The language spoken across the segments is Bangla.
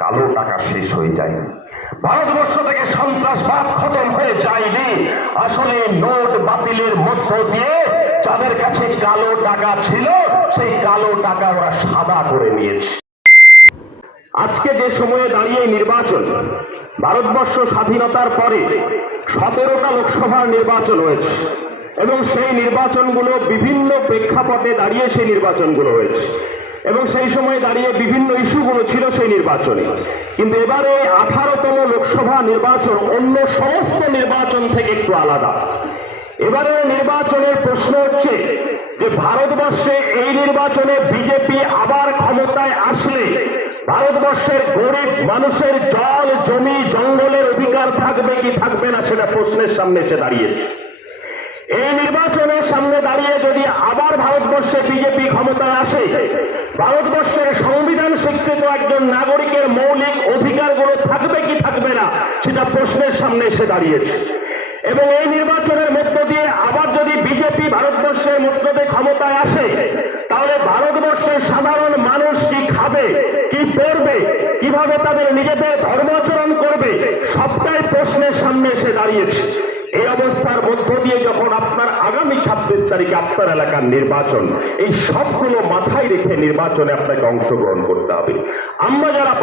কালো টাকা শেষ হয়ে যায়। ভারতবর্ষ থেকে সন্ত্রাসবাদ খতম হয়ে যায়নি, আসলে নোট বাতিলের মধ্য দিয়ে যাদের কাছে কালো টাকা ছিল সেই কালো টাকা ওরা সাদা করে নিয়েছে। আজকে যে সময়ে দাঁড়িয়ে নির্বাচন, ভারতবর্ষ স্বাধীনতার পরে 17টা লোকসভার নির্বাচন হয়েছে এবং সেই নির্বাচনগুলো বিভিন্ন প্রেক্ষাপটে দাঁড়িয়ে সেই নির্বাচনগুলো হয়েছে এবং সেই সময়ে দাঁড়িয়ে বিভিন্ন ইস্যুগুলো ছিল সেই নির্বাচনে। কিন্তু এবারে 18তম লোকসভা নির্বাচন অন্য সমস্ত নির্বাচন থেকে একটু আলাদা। এবারে নির্বাচনের প্রশ্ন হচ্ছে যে ভারতবর্ষে এই নির্বাচনে বিজেপি আবার ক্ষমতায় আসলে ভারতবর্ষের গরিব মানুষের জল জমি জঙ্গলের অধিকার থাকবে কি থাকবে না সেটা প্রশ্নের সামনে এসে দাঁড়িয়েছে। এই নির্বাচনের সামনে দাঁড়িয়ে যদি আবার ভারতবর্ষে বিজেপি ক্ষমতায় আসে, ভারতবর্ষের সংবিধান স্বীকৃত একজন নাগরিকের মৌলিক অধিকারগুলো থাকবে কি থাকবে না সেটা প্রশ্নের সামনে এসে দাঁড়িয়েছে। এবং এই নির্বাচনের মধ্য দিয়ে আবার যদি বিজেপি ভারতবর্ষের মসনদে ক্ষমতায় আসে, তাহলে ভারতবর্ষের সাধারণ মানুষ কি খাবে, কি পড়বে, কিভাবে তাদের নিজেদের ধর্মাচরণ করবে, সবটাই প্রশ্নের সামনে এসে দাঁড়িয়েছে। এই অবস্থার মধ্য দিয়ে যখন আপনার আগামী 26 তারিখে আপনার এলাকার নির্বাচন, এই সবগুলো মাথায় রেখে নির্বাচনে আপনাকে অংশগ্রহণ করতে হবে। আমরা যারা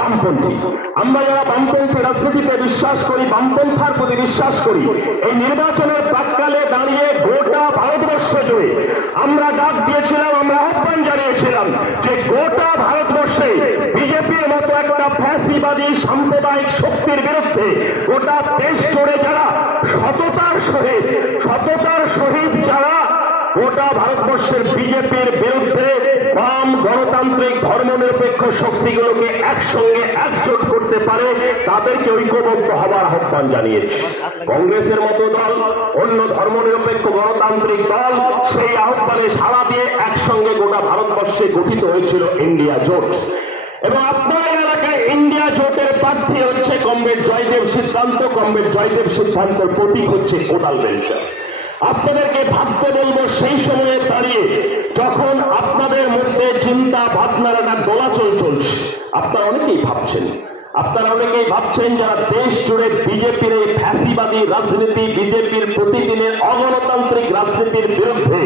বামপন্থী রাজনীতিতে বিশ্বাস করি, বামপন্থার প্রতি বিশ্বাস করি, এই নির্বাচনের প্রাক্কালে দাঁড়িয়ে গোটা ভারতবর্ষ জুড়ে আমরা ডাক দিয়েছিলাম, আমরা আহ্বান জানিয়েছিলাম যে গোটা ভারতবর্ষে বিজেপির মতো একটা ফ্যাসিবাদী সাম্প্রদায়িক শক্তির বিরুদ্ধে গোটা দেশ জুড়ে যারা সততার সহিত যারা গোটা ভারতবর্ষের বিজেপির বিরুদ্ধে বাম গণতান্ত্রিক ধর্মনিরপেক্ষ শক্তিগুলোকে একসঙ্গে একজোট করতে পারে, তাদেরকে ঐক্যবদ্ধ হবার আহ্বান জানিয়েছে। কংগ্রেসের মতো দল, অন্য ধর্মনিরপেক্ষ গণতান্ত্রিক দল সেই আহ্বানে সাড়া দিয়ে একসঙ্গে গোটা ভারতবর্ষে গঠিত হয়েছিল ইন্ডিয়া জোট। এবং আপনার এলাকায় ইন্ডিয়া জোটের প্রার্থী হচ্ছে কমরেড জয়দেব সিদ্ধান্ত। কমরেড জয়দেব সিদ্ধান্তের প্রতীক হচ্ছে কোদাল বেলচা। আপনাদেরকে ভাবতে বলবো, সেই সময়ে দাঁড়িয়ে যখন আপনাদের মধ্যে চিন্তা ভাবনার একটা দোলাচল চলছে, আপনারা অনেকেই ভাবছেন যারা দেশ জুড়ে বিজেপির এই ফ্যাসিবাদী রাজনীতি, বিজেপির প্রতিদিনের অগণতান্ত্রিক রাজনীতির বিরুদ্ধে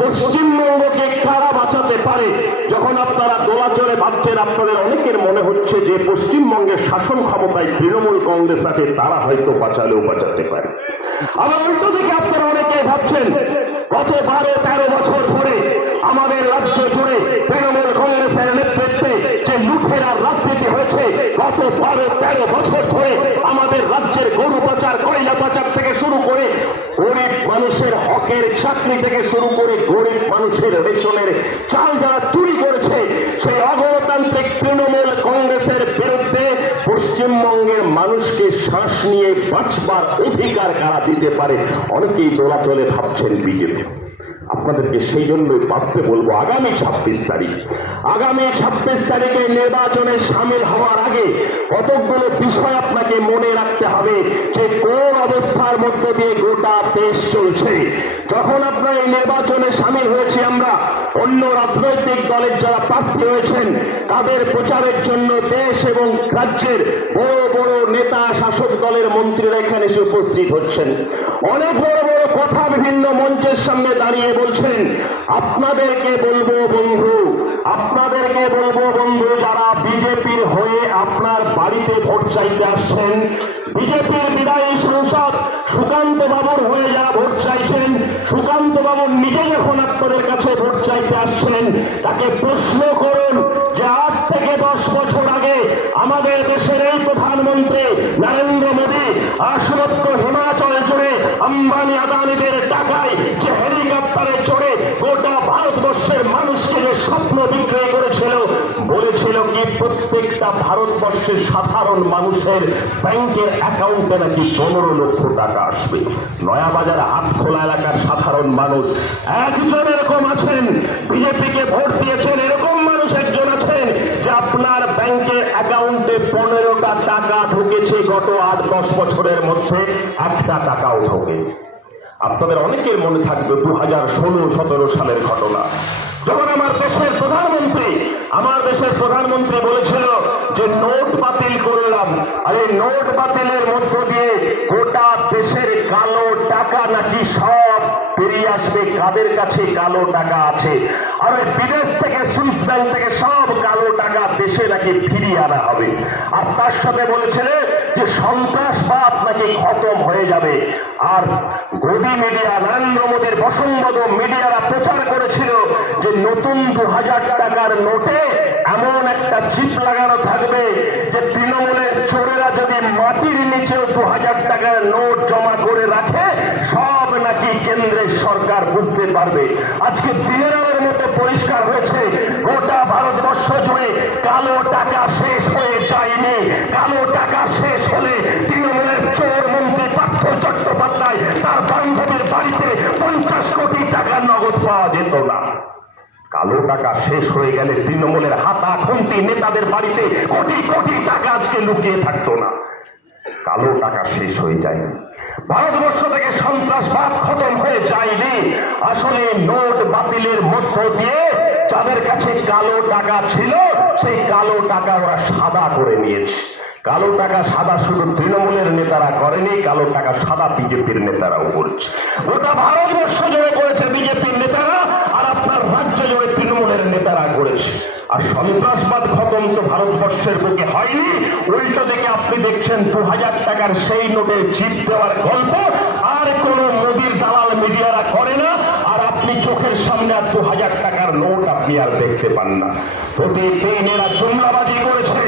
পশ্চিমবঙ্গকে কারা বাঁচাতে পারে। যখন আপনারা দোলাচলে ভাবছেন, আপনাদের অনেকের মনে হচ্ছে যে পশ্চিমবঙ্গের শাসন ক্ষমতায় তৃণমূল কংগ্রেস আছে, তারা হয়তো বাঁচালেও বাঁচাতে পারে। আবার উল্টো দিকে আপনারা অনেকেই ভাবছেন গত 12-13 বছর ধরে আমাদের রাজ্য জুড়ে তৃণমূল কংগ্রেসের নেতৃত্বে যে লুঠেরার রাজনীতি হয়েছে, গত 12-13 বছর ধরে আমাদের রাজ্যের গরু পাচার, কয়লা পাচার থেকে শুরু করে গরিব মানুষের হকের চাকরি থেকে শুরু করে গরিব মানুষের রেশনের চাল যারা চুরি করেছে, সেই অগণতান্ত্রিক তৃণমূল কংগ্রেসের বিরুদ্ধে পশ্চিমবঙ্গের মানুষকে শ্বাস নিয়ে বাঁচবার অধিকার কারা দিতে পারে, অনেকেই দোলাচলে ভাবছেন বিজেপি। আপনাদেরকে সেই জন্যই ভাবতে বলবো, আগামী 26 তারিখে নির্বাচনে সামিল হওয়ার আগে কতগুলো বিষয় আপনাকে মনে রাখতে হবে যে কোন অবস্থার মধ্য দিয়ে গোটা দেশ চলছে। যখন আপনারা এই নির্বাচনে সামিল হয়েছি, আমরা অন্য রাজনৈতিক দলের যারা প্রার্থী হয়েছেন তাদের প্রচারের জন্য দেশ এবং রাজ্যের বড় বড় নেতা, শাসক দলের মন্ত্রীরা এখানে এসে উপস্থিত হচ্ছেন। অনেক বড় বড় কথা বিভিন্ন মঞ্চের সামনে দাঁড়িয়ে বলছেন। আপনাদেরকে বলবো বন্ধু, যারা বিজেপির হয়ে আপনার বাড়িতে ভোট চাইতে আসছেন, বিজেপির বিদায়ী সাংসদ সুকান্ত বাবুর হয়ে যারা ভোট চাইছেন, সুকান্ত বাবু নিজে যখন আপনাদের কাছে ভোট চাইতে আসছেন, তাকে প্রশ্ন করুন যে 8 থেকে 10 বছর আগে আমাদের দেশের এই প্রধানমন্ত্রী নরেন্দ্র মোদী আসনত্ব হিমাচল জুড়ে আম্বানি আদানিদের টাকায় যে হেলিকপ্টারে চড়ে গোটা ভারতবর্ষের মানুষকে যে স্বপ্ন বিক্রয় করেছিল, বলেছিল কি প্রত্যেকটা ভারতবর্ষের সাধারণ মানুষের ব্যাংকের অ্যাকাউন্টে নাকি 15 লক্ষ টাকা আসবে। নয়াবাজার হাটখোলা এলাকার সাধারণ মানুষ একজন এরকম আছেন, বিজেপিকে ভোট দিয়েছেন এরকম মানুষ একজন আছেন যে আপনার ব্যাংকের অ্যাকাউন্টে 15টা টাকা ঢুকেছে গত 8-10 বছরের মধ্যে, একটা টাকাও ঢোকেনি। আপনাদের অনেকের মনে থাকবে 2016-17 সালের ঘটনা, যখন আমার দেশের প্রধানমন্ত্রী আমার দেশের প্রধানমন্ত্রী বলেছিল যে নোট বাতিল করলাম, আর এই নোট বাতিলের মধ্য দিয়ে গোটা দেশের কালো টাকা নাকি সব বেরিয়ে আসবে। কাদের কাছে কালো টাকা আছে, আর ওই বিদেশ থেকে সুইস ব্যাংক থেকে সব কালো টাকা দেশে নাকি ফিরিয়ে আনা হবে। আর তার সাথে বলেছিলেন যে সন্ত্রাসবাদ নাকি খতম হয়ে যাবে। আর গদি মিডিয়া, নরেন্দ্র মোদীর বসুন্ধরা মিডিয়ারা প্রচার করেছিল যে নতুন 2000 টাকার নোটে এমন একটা চিপ লাগানো থাকবে যে তৃণমূলের চোরেরা যদি মাটির নিচেও 2000 টাকার নোট জমা করে রাখে, সব নাকি কেন্দ্রের সরকার বুঝতে পারবে। আজকে দিনের আলোর মতো পরিষ্কার হয়েছে, গোটা ভারতবর্ষ জুড়ে কালো টাকা শেষ হয়ে যায়নি। কালো টাকা শেষ হলে তৃণমূলের চোর মন্ত্রী পার্থ চট্টোপাধ্যায় তার বান্ধবীর বাড়িতে 50 কোটি টাকা নগদ পাওয়া যেত না। কালো টাকা শেষ হয়ে গেলে তৃণমূলের হাতা খুন্তি নেতাদের বাড়িতে কোটি কোটি টাকা আজকে লুকিয়ে থাকতো না। কালো টাকা শেষ হয়ে যায়। ভারতবর্ষ থেকে সন্ত্রাসবাদ খতম হয়ে যায়নি। আসলে নোট বাতিলের মধ্য দিয়ে যাদের কাছে কালো টাকা ছিল, সেই কালো টাকা ওরা সাদা করে নিয়েছে। কালো টাকা সাদা শুধু তৃণমূলের নেতারা করেনি, কালো টাকা সাদা বিজেপির নেতারাও করছে। গোটা ভারতবর্ষ জুড়ে করেছে বিজেপির নেতারা, আর আপনার রাজ্য জুড়ে তৃণমূলের নেতারা করেছে। আর সন্ত্রাসবাদ খতম তো ভারতবর্ষের বুকে হয়নি, উল্টো দিকে আপনি দেখছেন 2000 টাকার সেই নোটে চিপ দেওয়ার গল্প আর কোন মোদির দালাল মিডিয়ারা করে না। আর আপনি চোখের সামনে আর 2000 টাকার নোট আপনি আর দেখতে পান না। প্রতিদিন এরা জুমলাবাজি করেছে।